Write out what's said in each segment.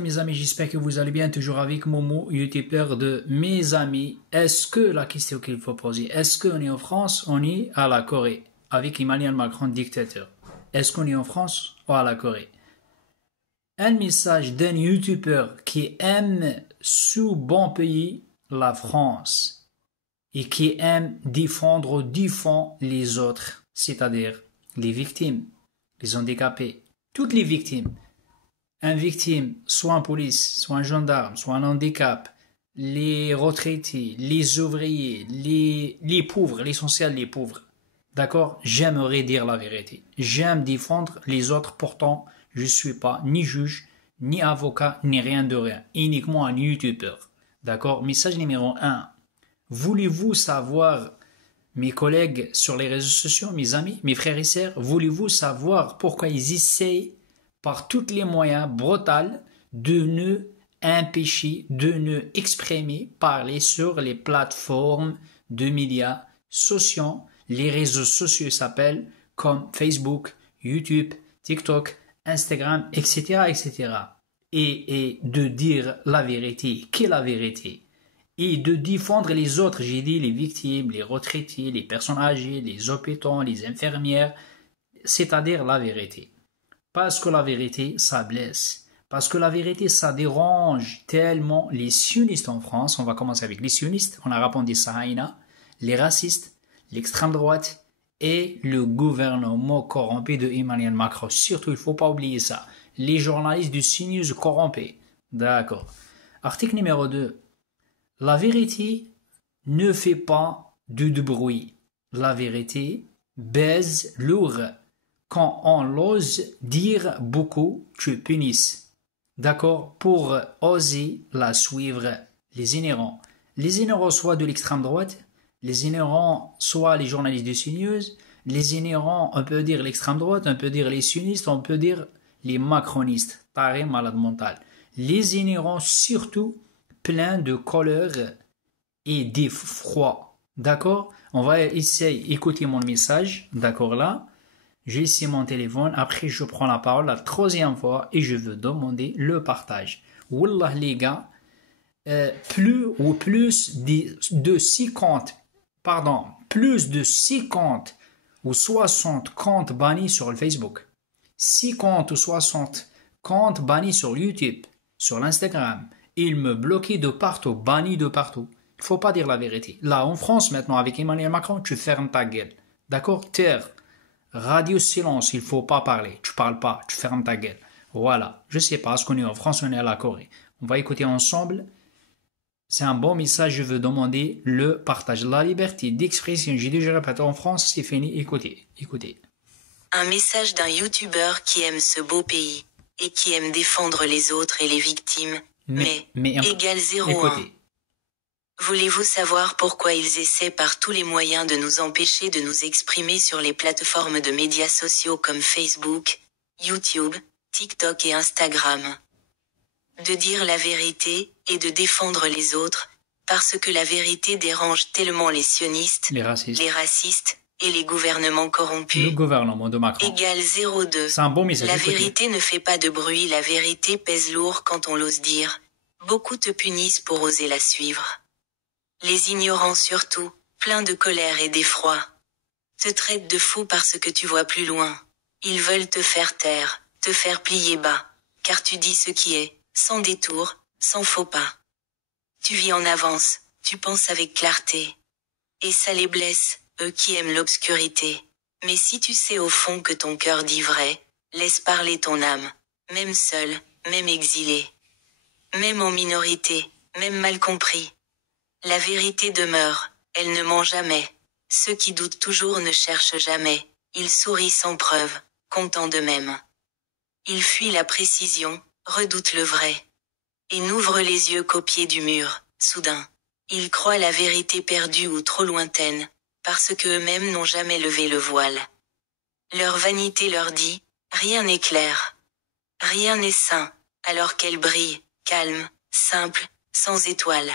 Mes amis, j'espère que vous allez bien, toujours avec Momo, youtubeur de mes amis. Est-ce que la question qu'il faut poser, est-ce qu'on est en France, on est à la Corée, avec Emmanuel Macron, dictateur? Est-ce qu'on est en France ou à la Corée? Un message d'un youtubeur qui aime ce bon pays, la France, et qui aime défendre les autres, c'est-à-dire les victimes, les handicapés, toutes les victimes. Un victime, soit un police, soit un gendarme, soit un handicap, les retraités, les ouvriers, les pauvres, l'essentiel les pauvres. D'accord? J'aimerais dire la vérité. J'aime défendre les autres, pourtant je ne suis pas ni juge, ni avocat, ni rien de rien. Uniquement un youtubeur. D'accord? Message numéro 1. Voulez-vous savoir, mes collègues sur les réseaux sociaux, mes amis, mes frères et sœurs, voulez-vous savoir pourquoi ils essayent par tous les moyens brutaux de ne empêcher, de ne exprimer, parler sur les plateformes de médias sociaux. Les réseaux sociaux s'appellent comme Facebook, YouTube, TikTok, Instagram, etc., etc. Et de dire la vérité. Qu'est la vérité? Et de défendre les autres, j'ai dit les victimes, les retraités, les personnes âgées, les hôpitaux, les infirmières, c'est-à-dire la vérité. Parce que la vérité, ça blesse. Parce que la vérité, ça dérange tellement les sionistes en France. On va commencer avec les sionistes. On a répondu Sahaïna, les racistes, l'extrême droite et le gouvernement corrompu de Emmanuel Macron. Surtout, il ne faut pas oublier ça. Les journalistes du CNews corrompus. D'accord. Article numéro 2. La vérité ne fait pas de bruit. La vérité baise lourd. Quand on ose dire beaucoup, tu punisses. D'accord? Pour oser la suivre, les ignorants. Les ignorants soit de l'extrême droite, les ignorants soit les journalistes de CNews, les ignorants, on peut dire l'extrême droite, on peut dire les sionistes, on peut dire les macronistes, tarés, malades mentales. Les ignorants surtout pleins de colère et d'effroi. D'accord? On va essayer d'écouter mon message, d'accord là? J'ai ici mon téléphone, après je prends la parole la troisième fois et je veux demander le partage. Wallah les gars, plus de 50 ou 60 comptes bannis sur le Facebook. 50 ou 60 comptes bannis sur YouTube, sur l'Instagram. Ils me bloquaient de partout, bannis de partout. Il ne faut pas dire la vérité. Là en France maintenant avec Emmanuel Macron, tu fermes ta gueule. D'accord? Terre. Radio silence, il faut pas parler. Tu parles pas, tu fermes ta gueule. Voilà. Je sais pas, est-ce qu'on est en France ou on est à la Corée? On va écouter ensemble. C'est un bon message, je veux demander le partage. La liberté d'expression, j'ai déjà répété en France, c'est fini. Écoutez, écoutez. Un message d'un youtubeur qui aime ce beau pays et qui aime défendre les autres et les victimes, mais égale 0,1. Écoutez. Voulez-vous savoir pourquoi ils essaient par tous les moyens de nous empêcher de nous exprimer sur les plateformes de médias sociaux comme Facebook, YouTube, TikTok et Instagram? De dire la vérité et de défendre les autres, parce que la vérité dérange tellement les sionistes, les racistes et les gouvernements corrompus. Le gouvernement de Macron. Égale 0,2. C'est un bon message. La vérité ne fait pas de bruit, la vérité pèse lourd quand on l'ose dire. Beaucoup te punissent pour oser la suivre. Les ignorants surtout, pleins de colère et d'effroi, te traitent de fou parce que tu vois plus loin. Ils veulent te faire taire, te faire plier bas, car tu dis ce qui est, sans détour, sans faux pas. Tu vis en avance, tu penses avec clarté. Et ça les blesse, eux qui aiment l'obscurité. Mais si tu sais au fond que ton cœur dit vrai, laisse parler ton âme, même seul, même exilé. Même en minorité, même mal compris. La vérité demeure, elle ne ment jamais. Ceux qui doutent toujours ne cherchent jamais, ils sourient sans preuve, contents d'eux-mêmes. Ils fuient la précision, redoutent le vrai. Et n'ouvrent les yeux qu'au pied du mur, soudain. Ils croient la vérité perdue ou trop lointaine, parce que eux-mêmes n'ont jamais levé le voile. Leur vanité leur dit, rien n'est clair. Rien n'est saint, alors qu'elle brille, calme, simple, sans étoiles.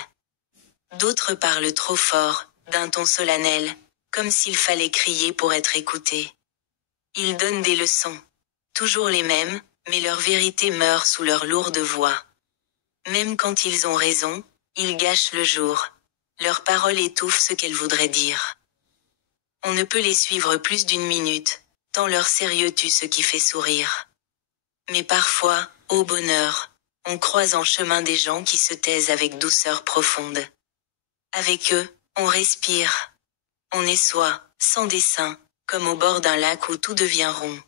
D'autres parlent trop fort, d'un ton solennel, comme s'il fallait crier pour être écouté. Ils donnent des leçons. Toujours les mêmes, mais leur vérité meurt sous leur lourde voix. Même quand ils ont raison, ils gâchent le jour. Leur parole étouffe ce qu'elles voudraient dire. On ne peut les suivre plus d'une minute, tant leur sérieux tue ce qui fait sourire. Mais parfois, ô bonheur, on croise en chemin des gens qui se taisent avec douceur profonde. Avec eux, on respire. On est soi, sans dessein, comme au bord d'un lac où tout devient rond.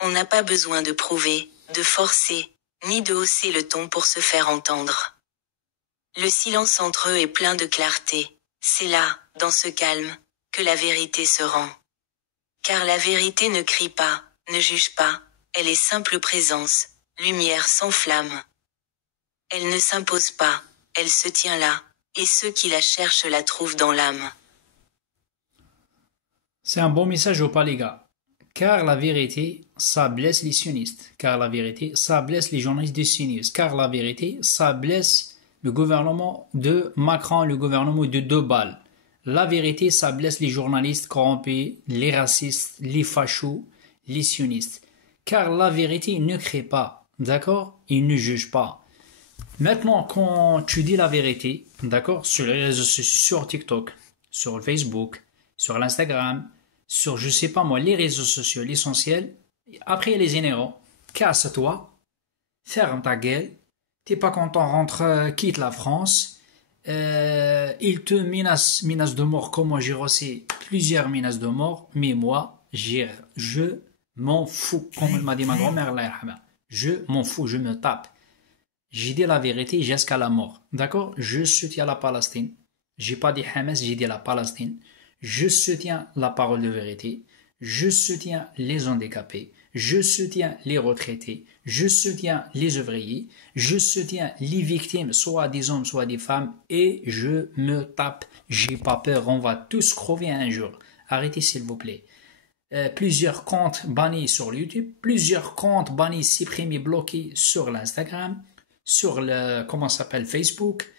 On n'a pas besoin de prouver, de forcer, ni de hausser le ton pour se faire entendre. Le silence entre eux est plein de clarté. C'est là, dans ce calme, que la vérité se rend. Car la vérité ne crie pas, ne juge pas, elle est simple présence, lumière sans flamme. Elle ne s'impose pas, elle se tient là, et ceux qui la cherchent la trouvent dans l'âme. C'est un bon message au pas, les gars. Car la vérité, ça blesse les sionistes. Car la vérité, ça blesse les journalistes de CNews. Car la vérité, ça blesse le gouvernement de Macron, le gouvernement de deux balles. La vérité, ça blesse les journalistes corrompus, les racistes, les fachos, les sionistes. Car la vérité ne crée pas, d'accord? Il ne juge pas. Maintenant, quand tu dis la vérité, d'accord, sur les réseaux sociaux, sur TikTok, sur Facebook, sur l'Instagram, sur, je sais pas moi, les réseaux sociaux, l'essentiel, après les énervants, casse-toi, ferme ta gueule, t'es pas content, rentre, quitte la France, il te menace de mort, comme moi j'ai reçu plusieurs menaces de mort, mais moi, je m'en fous, comme m'a dit ma grand-mère, je m'en fous, je me tape. J'ai dit la vérité jusqu'à la mort, d'accord? Je soutiens la Palestine, j'ai pas dit Hamas, j'ai dit la Palestine. Je soutiens la parole de vérité, je soutiens les handicapés, je soutiens les retraités, je soutiens les ouvriers, je soutiens les victimes, soit des hommes, soit des femmes, et je me tape. J'ai pas peur, on va tous crever un jour. Arrêtez s'il vous plaît. Plusieurs comptes bannis sur YouTube, plusieurs comptes bannis, supprimés, bloqués sur l'Instagram, sur le, comment ça s'appelle, Facebook.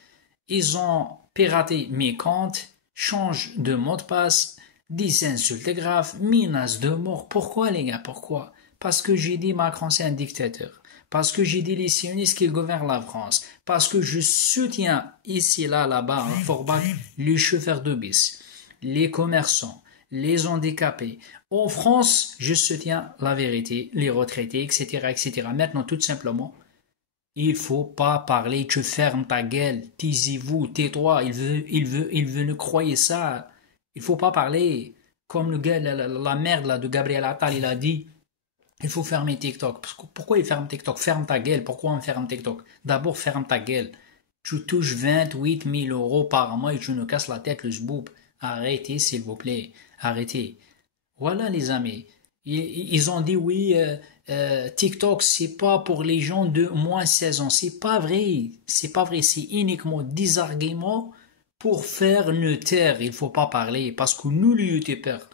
Ils ont piraté mes comptes. Change de mot de passe, des insultes graves, menaces de mort. Pourquoi les gars? Pourquoi? Parce que j'ai dit Macron c'est un dictateur. Parce que j'ai dit les sionistes qui gouvernent la France. Parce que je soutiens ici, là, là-bas, à Forbach, les chauffeurs de bus, les commerçants, les handicapés. En France, je soutiens la vérité, les retraités, etc., etc. Maintenant, tout simplement, il faut pas parler, tu fermes ta gueule, taisez-vous, tais-toi, il veut ne croyez ça. Il faut pas parler. Comme le gars, la merde là, de Gabriel Attal, il a dit, il faut fermer TikTok. Pourquoi il ferme TikTok? Ferme ta gueule, pourquoi on ferme TikTok? D'abord, ferme ta gueule. Tu touches 28 000 euros par mois et tu nous casses la tête, le zboob. Arrêtez, s'il vous plaît, arrêtez. Voilà les amis. Ils ont dit oui, TikTok c'est pas pour les gens de moins 16 ans. C'est pas vrai. C'est pas vrai. C'est uniquement des arguments pour faire nous taire. Il faut pas parler parce que nous les youtubeurs,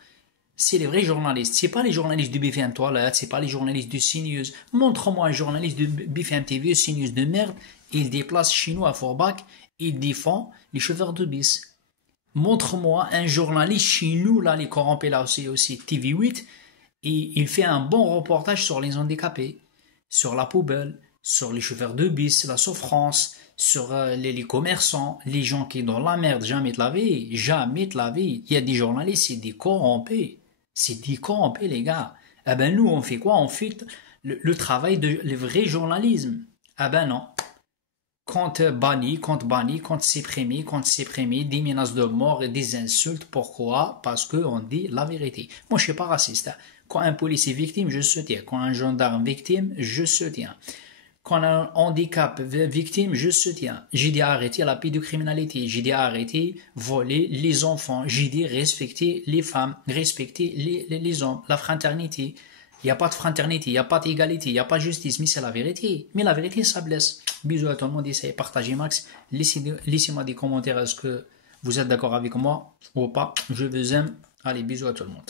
c'est les vrais journalistes. C'est pas les journalistes de BFM Toilette, c'est pas les journalistes de CNews. Montre-moi un journaliste de BFM TV, CNews de merde. Il déplace chez nous à Forbach. Il défend les chauffeurs de bus. Montre-moi un journaliste chez nous là, les corrompus là aussi TV8. Et il fait un bon reportage sur les handicapés, sur la poubelle, sur les chauffeurs de bus, la souffrance, sur les commerçants, les gens qui sont dans la merde, jamais de la vie, jamais de la vie. Il y a des journalistes, c'est des corrompus. C'est des corrompus, les gars. Eh ben nous, on fait quoi? On fait le travail de le vrai journalisme. Eh ben non. Compte banni, compte supprimé, des menaces de mort et des insultes. Pourquoi? Parce qu'on dit la vérité. Moi, je suis pas raciste. Hein. Quand un policier est victime, je soutiens. Quand un gendarme victime, je soutiens. Quand un handicap victime, je soutiens. J'ai dit arrêter la pédocriminalité. J'ai dit arrêter voler les enfants. J'ai dit respecter les femmes, respecter les hommes, la fraternité. Il n'y a pas de fraternité, il n'y a pas d'égalité, il n'y a pas de justice, mais c'est la vérité. Mais la vérité, ça blesse. Bisous à tout le monde, essayez de partager max. Laissez-moi des commentaires, est-ce que vous êtes d'accord avec moi ou pas? Je vous aime. Allez, bisous à tout le monde.